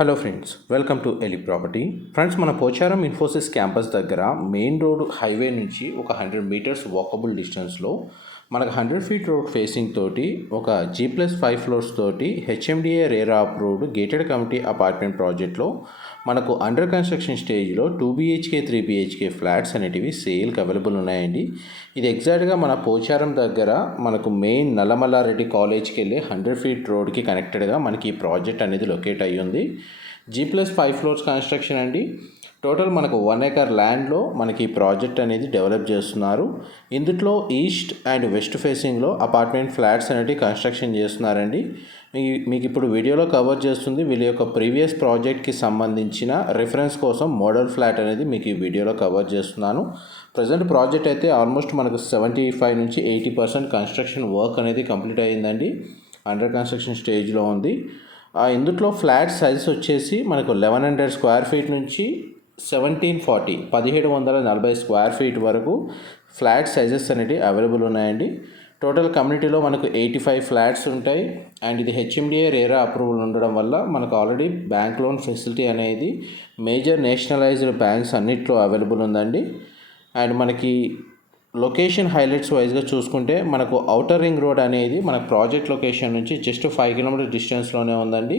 Hello friends, welcome to Eli property. Friends, మన Pocharam Infosys campus దగ్గర main road highway నుంచి ఒక 100 మీటర్స్ వాకబుల్ డిస్టెన్స్లో మనకు 100 ఫీట్ రోడ్ ఫేసింగ్ తోటి ఒక G+5 ఫ్లోర్స్ తోటి HMDA RERA approved gated committee apartment ప్రాజెక్ట్లో మనకు అండర్ కన్స్ట్రక్షన్ స్టేజ్లో 2 BHK 3 BHK ఫ్లాట్స్ అనేటివి సేల్కి అవైలబుల్ ఉన్నాయండి. ఇది ఎగ్జాక్ట్గా మన పోచారం దగ్గర మనకు మెయిన్ నల్లమల్లారెడ్డి కాలేజ్కి వెళ్ళి 100 ఫీట్ రోడ్కి కనెక్టెడ్గా మనకి ఈ ప్రాజెక్ట్ అనేది లొకేట్ అయ్యి ఉంది. G+5 ఫ్లోర్స్ కన్స్ట్రక్షన్ అండి. టోటల్ మనకు 1 acre ల్యాండ్లో మనకి ఈ ప్రాజెక్ట్ అనేది డెవలప్ చేస్తున్నారు. ఇందులో ఈస్ట్ అండ్ వెస్ట్ ఫేసింగ్లో అపార్ట్మెంట్ ఫ్లాట్స్ అనేవి కన్స్ట్రక్షన్ చేస్తున్నారండి. మీకు ఇప్పుడు వీడియోలో కవర్ చేస్తుంది వీళ్ళ యొక్క ప్రీవియస్ ప్రాజెక్ట్కి సంబంధించిన రిఫరెన్స్ కోసం మోడల్ ఫ్లాట్ అనేది మీకు ఈ వీడియోలో కవర్ చేస్తున్నాను. ప్రజెంట్ ప్రాజెక్ట్ అయితే ఆల్మోస్ట్ మనకు 75 నుంచి 80% కన్స్ట్రక్షన్ వర్క్ అనేది కంప్లీట్ అయ్యిందండి. అండర్ కన్స్ట్రక్షన్ స్టేజ్లో ఉంది. ఇందులో ఫ్లాట్ సైజ్ వచ్చేసి మనకు 1100 స్క్వేర్ ఫీట్ నుంచి 1740 స్క్వేర్ ఫీట్ వరకు ఫ్లాట్ సైజెస్ అనేవి అవైలబుల్ ఉన్నాయండి. టోటల్ కమ్యూనిటీలో మనకు 85 ఫ్లాట్స్ ఉంటాయి. అండ్ ఇది హెచ్ఎండిఏ రేరా అప్రూవల్ ఉండడం వల్ల మనకు ఆల్రెడీ బ్యాంక్ లోన్ ఫెసిలిటీ అనేది మేజర్ నేషనలైజ్డ్ బ్యాంక్స్ అన్నిట్లో అవైలబుల్ ఉందండి. అండ్ మనకి లొకేషన్ హైలైట్స్ వైజ్గా చూసుకుంటే మనకు ఔటర్ రింగ్ రోడ్ అనేది మన ప్రాజెక్ట్ లొకేషన్ నుంచి జస్ట్ 5 కిలోమీటర్ డిస్టెన్స్లోనే ఉందండి.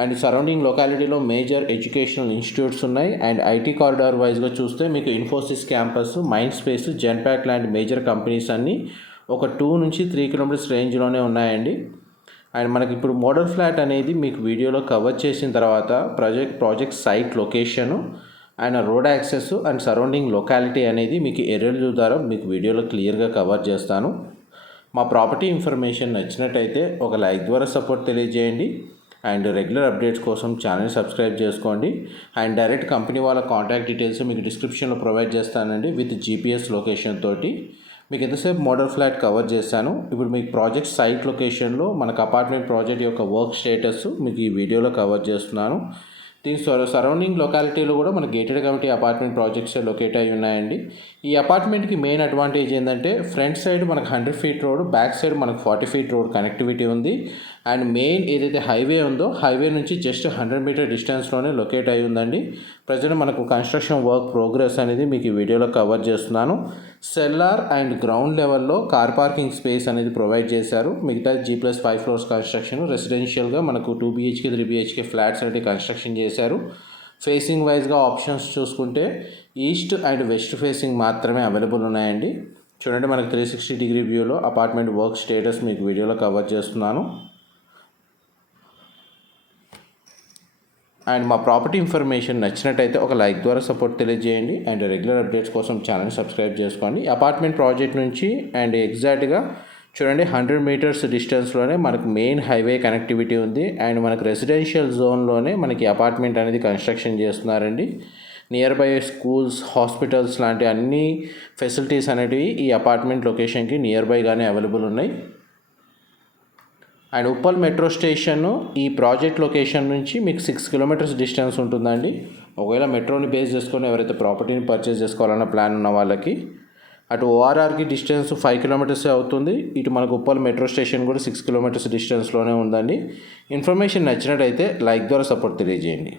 అండ్ సరౌండింగ్ లొకాలిటీలో మేజర్ ఎడ్యుకేషనల్ ఇన్స్టిట్యూట్స్ ఉన్నాయి. అండ్ ఐటీ కారిడార్ వైజ్గా చూస్తే మీకు Infosys campus, Mind Space, Genpact లాంటి మేజర్ కంపెనీస్ అన్నీ ఒక 2 నుంచి 3 కిలోమీటర్స్ రేంజ్లోనే ఉన్నాయండి. అండ్ మనకి ఇప్పుడు మోడల్ ఫ్లాట్ అనేది మీకు వీడియోలో కవర్ చేసిన తర్వాత project site location and road access and surrounding locality అనేది మీకు ఎర్రలు ద్వారా మీకు వీడియోలో క్లియర్గా కవర్ చేస్తాను. మా ప్రాపర్టీ ఇన్ఫర్మేషన్ నచ్చినట్టయితే ఒక లైక్ ద్వారా సపోర్ట్ తెలియజేయండి. అండ్ రెగ్యులర్ అప్డేట్స్ కోసం ఛానల్ సబ్స్క్రైబ్ చేసుకోండి. అండ్ డైరెక్ట్ కంపెనీ వాళ్ళ కాంటాక్ట్ డీటెయిల్స్ మీకు డిస్క్రిప్షన్లో ప్రొవైడ్ చేస్తానండి విత్ GPS లొకేషన్ తోటి. మీకు ఎంతసేపు మోడల్ ఫ్లాట్ కవర్ చేశాను. ఇప్పుడు మీకు ప్రాజెక్ట్ సైట్ లొకేషన్లో మనకు అపార్ట్మెంట్ ప్రాజెక్ట్ యొక్క వర్క్ స్టేటస్ మీకు ఈ వీడియోలో కవర్ చేస్తున్నాను. దీని సరౌండింగ్ లొకాలిటీలో కూడా మన gated committee apartment projects locate అయి ఉన్నాయండి. ఈ అపార్ట్మెంట్కి మెయిన్ అడ్వాంటేజ్ ఏంటంటే ఫ్రంట్ సైడ్ మనకు 100 ఫీట్ రోడ్, బ్యాక్ సైడ్ మనకు 40 ఫీట్ రోడ్ కనెక్టివిటీ ఉంది. అండ్ మెయిన్ ఏదైతే హైవే ఉందో హైవే నుంచి జస్ట్ 100 మీటర్ డిస్టెన్స్లోనే లొకేట్ అయి ఉందండి. ప్రజెంట్ మనకు కన్స్ట్రక్షన్ వర్క్ ప్రోగ్రెస్ అనేది మీకు ఈ వీడియోలో కవర్ చేస్తున్నాను. సెల్లార్ అండ్ గ్రౌండ్ లెవెల్లో కార్ పార్కింగ్ స్పేస్ అనేది ప్రొవైడ్ చేశారు. మిగతా G+5 ఫ్లోర్స్ కన్స్ట్రక్షన్ రెసిడెన్షియల్గా మనకు 2 BHK 3 BHK ఫ్లాట్స్ అనేది కన్స్ట్రక్షన్ చేశారు. ఫేసింగ్ వైజ్గా ఆప్షన్స్ చూసుకుంటే ఈస్ట్ అండ్ వెస్ట్ ఫేసింగ్ మాత్రమే అవైలబుల్ ఉన్నాయండి. చూడండి, మనకు 360 డిగ్రీ వ్యూలో అపార్ట్మెంట్ వర్క్ స్టేటస్ మీకు వీడియోలో కవర్ చేస్తున్నాను. అండ్ మా ప్రాపర్టీ ఇన్ఫర్మేషన్ నచ్చినట్టయితే ఒక లైక్ ద్వారా సపోర్ట్ తెలియజేయండి. అండ్ రెగ్యులర్ అప్డేట్స్ కోసం ఛానల్ సబ్స్క్రైబ్ చేసుకోండి. అపార్ట్మెంట్ ప్రాజెక్ట్ నుంచి అండ్ ఎగ్జాక్ట్గా చూడండి 100 మీటర్స్ డిస్టెన్స్లోనే మనకు మెయిన్ హైవే కనెక్టివిటీ ఉంది. అండ్ మనకు రెసిడెన్షియల్ జోన్లోనే మనకి అపార్ట్మెంట్ అనేది కన్స్ట్రక్షన్ చేస్తున్నారండి. నియర్ బై స్కూల్స్, హాస్పిటల్స్ లాంటి అన్ని ఫెసిలిటీస్ అనేటివి ఈ అపార్ట్మెంట్ లొకేషన్కి నియర్ బైగానే అవైలబుల్ ఉన్నాయి. అండ్ ఉప్పల్ మెట్రో స్టేషన్ ఈ ప్రాజెక్ట్ లొకేషన్ నుంచి మీకు 6 కిలోమీటర్స్ డిస్టెన్స్ ఉంటుందండి. ఒకవేళ మెట్రోని బేస్ చేసుకొని ఎవరైతే ప్రాపర్టీని పర్చేస్ చేసుకోవాలన్న ప్లాన్ ఉన్న వాళ్ళకి అటు ORRకి డిస్టెన్స్ 5 కిలోమీటర్సే అవుతుంది. ఇటు మనకు ఉప్పల్ మెట్రో స్టేషన్ కూడా 6 కిలోమీటర్స్ డిస్టెన్స్లోనే ఉందండి. ఇన్ఫర్మేషన్ నచ్చినట్టయితే లైక్ ద్వారా సపోర్ట్ తెలియజేయండి.